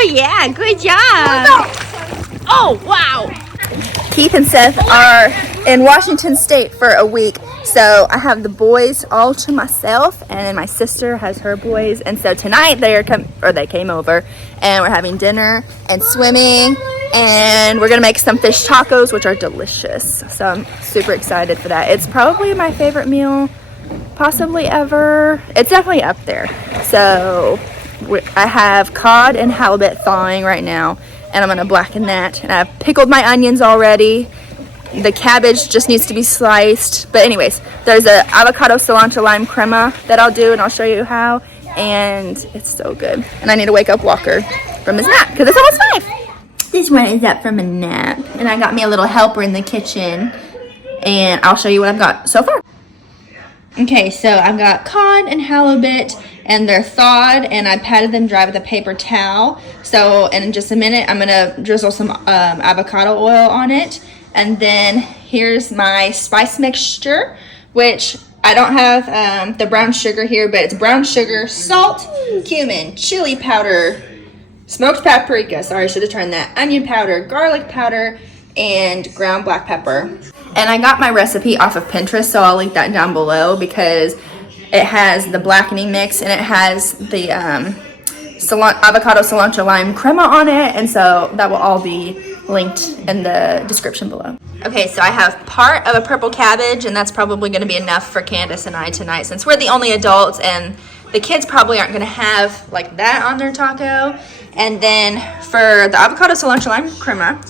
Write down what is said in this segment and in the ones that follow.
Oh yeah, good job. Oh wow. Keith and Seth are in Washington State for a week, so I have the boys all to myself, and then my sister has her boys. And so tonight they came over, and we're having dinner and swimming, and we're gonna make some fish tacos, which are delicious. So I'm super excited for that. It's probably my favorite meal possibly ever. It's definitely up there. So I have cod and halibut thawing right now, and I'm gonna blacken that. And I've pickled my onions already. The cabbage just needs to be sliced. But anyways, there's a avocado cilantro lime crema that I'll do, and I'll show you how. And it's so good. And I need to wake up Walker from his nap because it's almost 5. This one is up from a nap, and I got me a little helper in the kitchen, and I'll show you what I've got so far. Okay, so I've got cod and halibut, and they're thawed, and I patted them dry with a paper towel. So in just a minute, I'm gonna drizzle some avocado oil on it, and then here's my spice mixture, which I don't have the brown sugar here, but it's brown sugar, salt, cumin, chili powder, smoked paprika, sorry, I should have turned that, onion powder, garlic powder, and ground black pepper. And I got my recipe off of Pinterest, so I'll link that down below because it has the blackening mix and it has the avocado cilantro lime crema on it, and so that will all be linked in the description below. Okay, so I have part of a purple cabbage, and that's probably going to be enough for Candace and I tonight since we're the only adults, and the kids probably aren't going to have like that on their taco. And then for the avocado cilantro lime crema,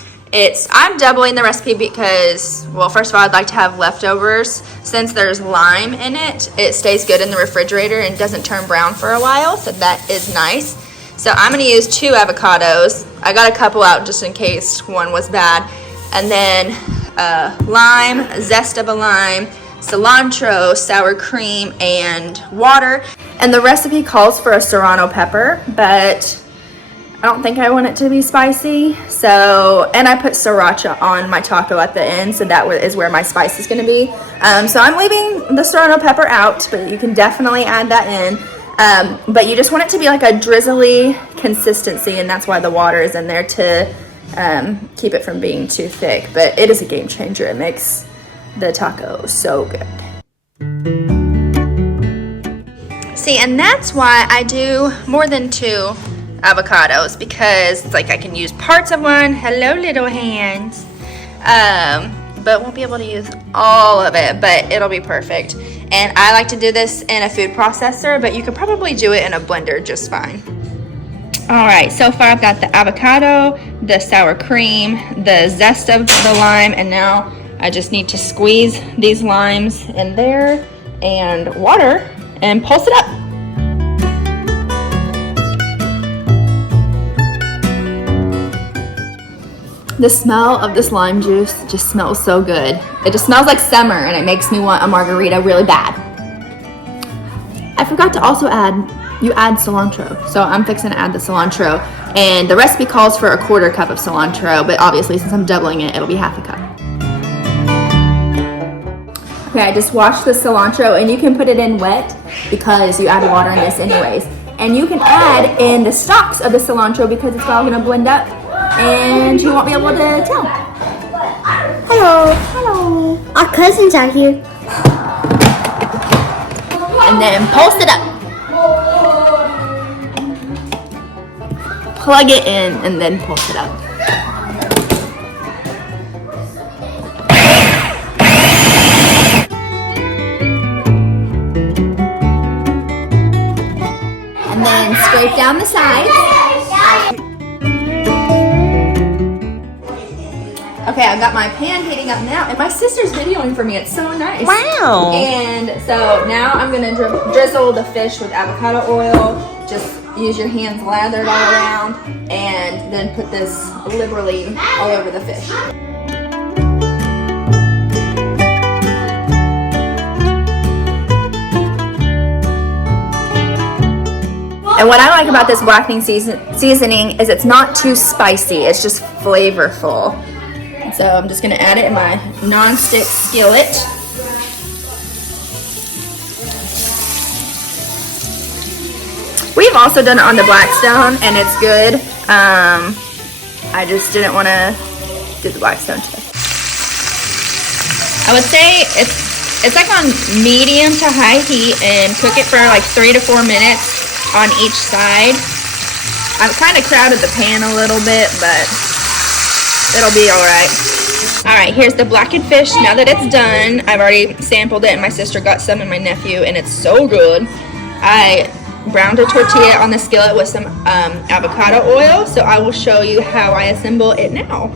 I'm doubling the recipe because, well, first of all, I'd like to have leftovers. Since there's lime in it, it stays good in the refrigerator and doesn't turn brown for a while, so that is nice. So I'm going to use 2 avocados. I got a couple out just in case one was bad. And then lime, zest of a lime, cilantro, sour cream, and water. And the recipe calls for a serrano pepper, but I don't think I want it to be spicy. So, and I put sriracha on my taco at the end, so that is where my spice is going to be. So I'm leaving the serrano pepper out, but you can definitely add that in. But you just want it to be like a drizzly consistency, and that's why the water is in there to keep it from being too thick. But it is a game changer. It makes the taco so good. See, and that's why I do more than 2 avocados, because it's like I can use parts of one. Hello, little hands. But won't be able to use all of it, but it'll be perfect. And I like to do this in a food processor, but you could probably do it in a blender just fine. All right, so far I've got the avocado, the sour cream, the zest of the lime, and now I just need to squeeze these limes in there and water and pulse it up. The smell of this lime juice just smells so good. It just smells like summer, and it makes me want a margarita really bad. I forgot to also you add cilantro. So I'm fixing to add the cilantro. And the recipe calls for a 1/4 cup of cilantro, but obviously since I'm doubling it, it'll be 1/2 cup. Okay, I just washed the cilantro, and you can put it in wet because you add water in this anyways. And you can add in the stalks of the cilantro because it's all gonna blend up, and you won't be able to tell. Hello. Hello. Our cousins are here. And then pulse it up. Plug it in and then pulse it up. And then scrape down the sides. Okay, I've got my pan heating up now, and my sister's videoing for me. It's so nice. Wow. And so now I'm gonna drizzle the fish with avocado oil. Just use your hands lathered all around, and then put this liberally all over the fish. And what I like about this blackening seasoning is it's not too spicy. It's just flavorful. So I'm just gonna add it in my non-stick skillet. We've also done it on the Blackstone, and it's good. I just didn't want to do the Blackstone today. I would say it's like on medium to high heat and cook it for like 3 to 4 minutes on each side. I've kind of crowded the pan a little bit, but it'll be all right. All right, here's the blackened fish. Now that it's done, I've already sampled it, and my sister got some and my nephew, and it's so good. I browned a tortilla on the skillet with some avocado oil, so I will show you how I assemble it now.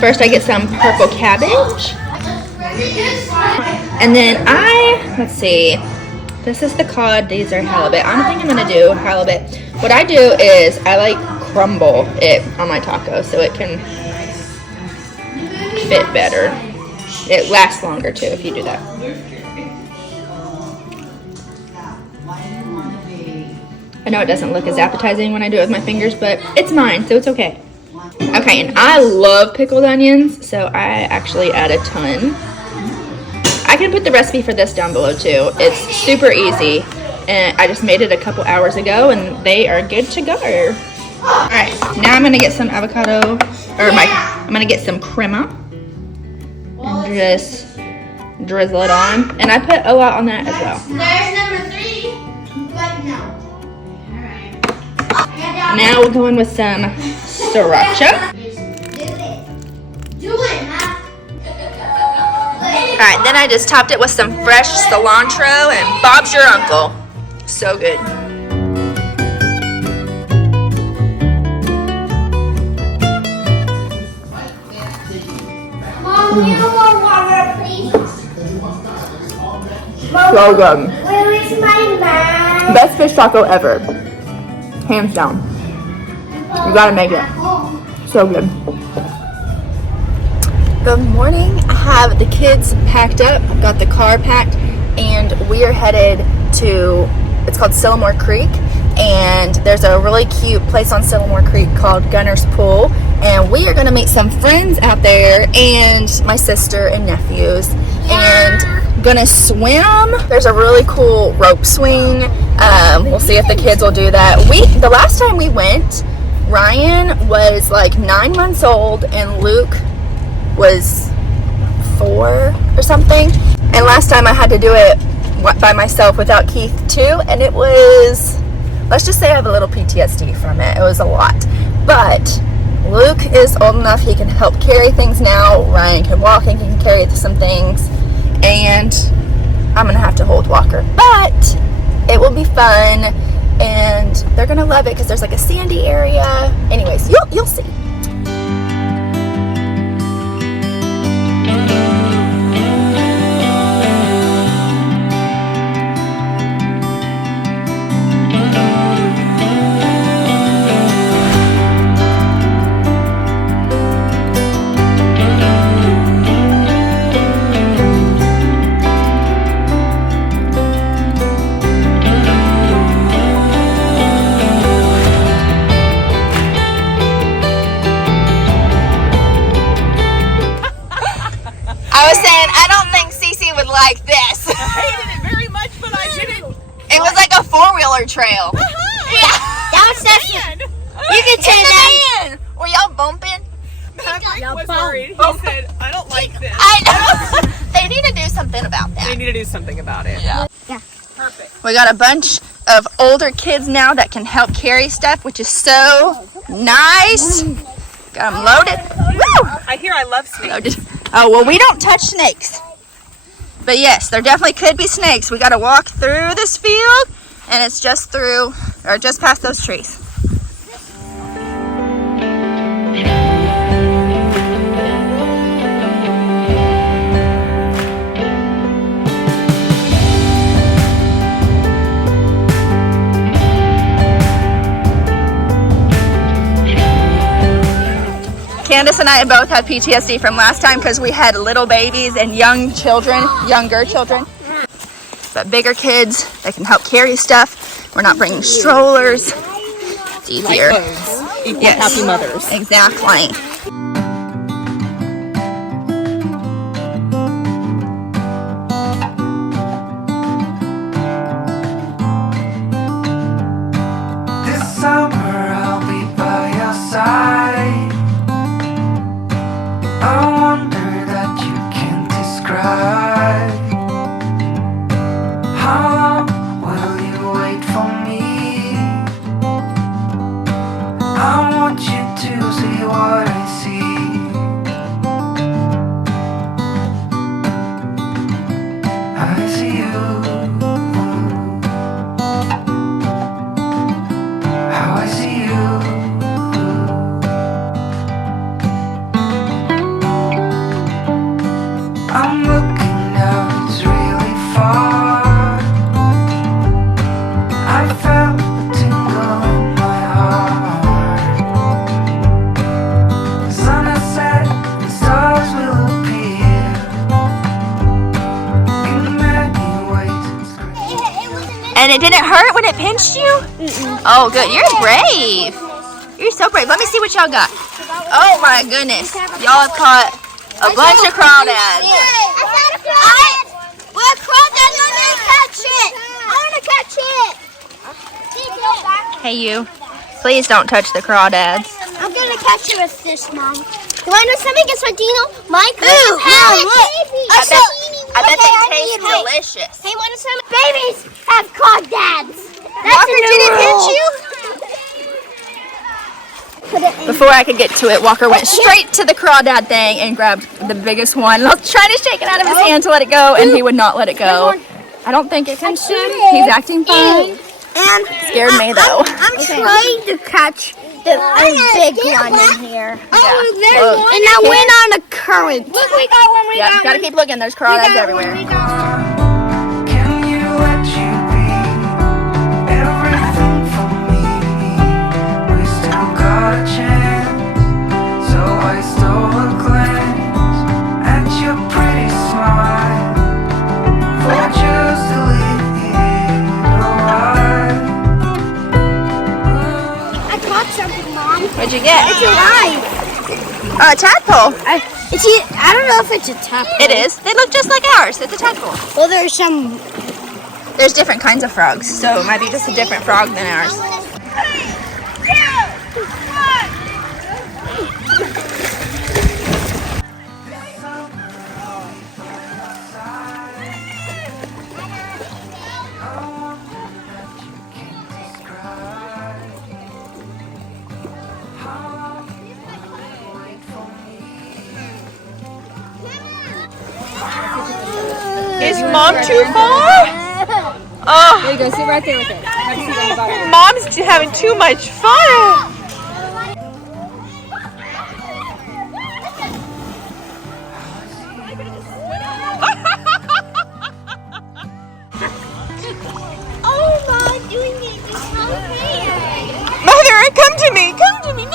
First, I get some purple cabbage. And then let's see, this is the cod, these are halibut. I don't think I'm gonna do halibut. What I do is I like crumble it on my taco so it can fit better. It lasts longer too if you do that. I know it doesn't look as appetizing when I do it with my fingers, but it's mine, so it's okay. Okay, and I love pickled onions, so I actually add a ton. I can put the recipe for this down below too. It's super easy, and I just made it a couple hours ago, and they are good to go. All right, now I'm gonna get some avocado, I'm gonna get some crema, and just drizzle it on. And I put a lot on that as well. There's number 3, but no. Now we'll go in with some sriracha. Do it, Matt. All right, then I just topped it with some fresh cilantro and Bob's your uncle. So good. Mom, give me more water, please. So good. Where is my bag? Best fish taco ever. Hands down. You gotta make it. So good. Good morning. I have the kids packed up, got the car packed, and we are headed to, it's called Sylamore Creek, and there's a really cute place on Sylamore Creek called Gunner's Pool, and we are going to meet some friends out there and my sister and nephews, and gonna swim. There's a really cool rope swing. We'll see if the kids will do that. The last time we went, Ryan was like 9 months old and Luke was 4 or something, and last time I had to do it by myself without Keith too, and it was, let's just say I have a little PTSD from it. It was a lot, but Luke is old enough, he can help carry things now. Ryan can walk and can carry some things, and I'm gonna have to hold Walker, but it will be fun, and they're gonna love it because there's like a sandy area. Anyways, you'll see. Like this. I hated it very much, but I didn't. It was like a 4-wheeler trail. Yeah. That was just, you can turn that. Man. Were y'all bumping? Patrick was worried. He said, I don't like this. I know. They need to do something about that. They need to do something about it. Yeah. Perfect. We got a bunch of older kids now that can help carry stuff, which is so nice. Got them loaded. Woo! I love snakes. Loaded. Oh, well, we don't touch snakes. But yes, there definitely could be snakes. We got to walk through this field, and it's just through, or just past those trees. Candace and I both had PTSD from last time because we had little babies and younger children. But bigger kids, they can help carry stuff. We're not bringing strollers. It's easier. Equal happy mothers. Exactly. This summer I'll be by your And it didn't hurt when it pinched you? Oh, good. You're brave. You're so brave. Let me see what y'all got. Oh my goodness. Y'all have caught a bunch of crawdads. Well, crawdad, let me catch it. I want to catch it. Hey, you. Please don't touch the crawdads. I'm going to catch it with this, Mom. You want to know something against Dino? Mike, Mom, look. I bet they taste delicious. Hey, want to know babies have crawdads. Walker, did it hit you? Before I could get to it, Walker went straight to the crawdad thing and grabbed the biggest one. I was trying to shake it out of his hand to let it go, and he would not let it go. I don't think it pinched him. He's acting fine. And Scared me though. I'm trying to catch the big one in here. Oh, there's one. And I went on a current. Look, we got one. Yeah, gotta keep looking. There's crawdads everywhere. Can you let you be everything for me? We still got a chance, so I stole a glance at your pretty smile for just a little while. I caught something, Mom. What'd you get? It's alive. A tadpole. I don't know if it's a tadpole. It is. They look just like ours. It's a tadpole. Well, there's some. There's different kinds of frogs, so it might be just a different frog than ours. Is Mom too far? Oh, There you go, sit right there with it. Have a seat on the bottom. Mom's having too much fun. Oh, Mom, doing it. It's so weird. Mother, come to me. Come to me now.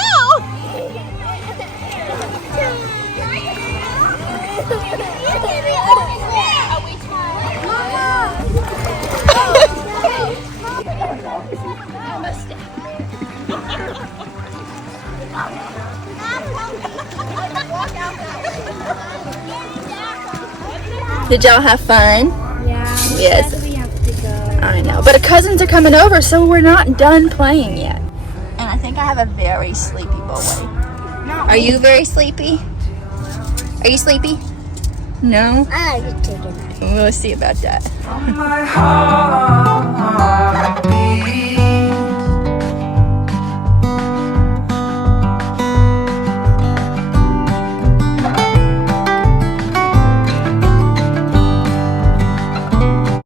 Did y'all have fun? Yeah. Yes. We have to go. I know. But our cousins are coming over, so we're not done playing yet. And I think I have a very sleepy boy. Are you very sleepy? Are you sleepy? No? I like to take it. We'll see about that. My heart beats.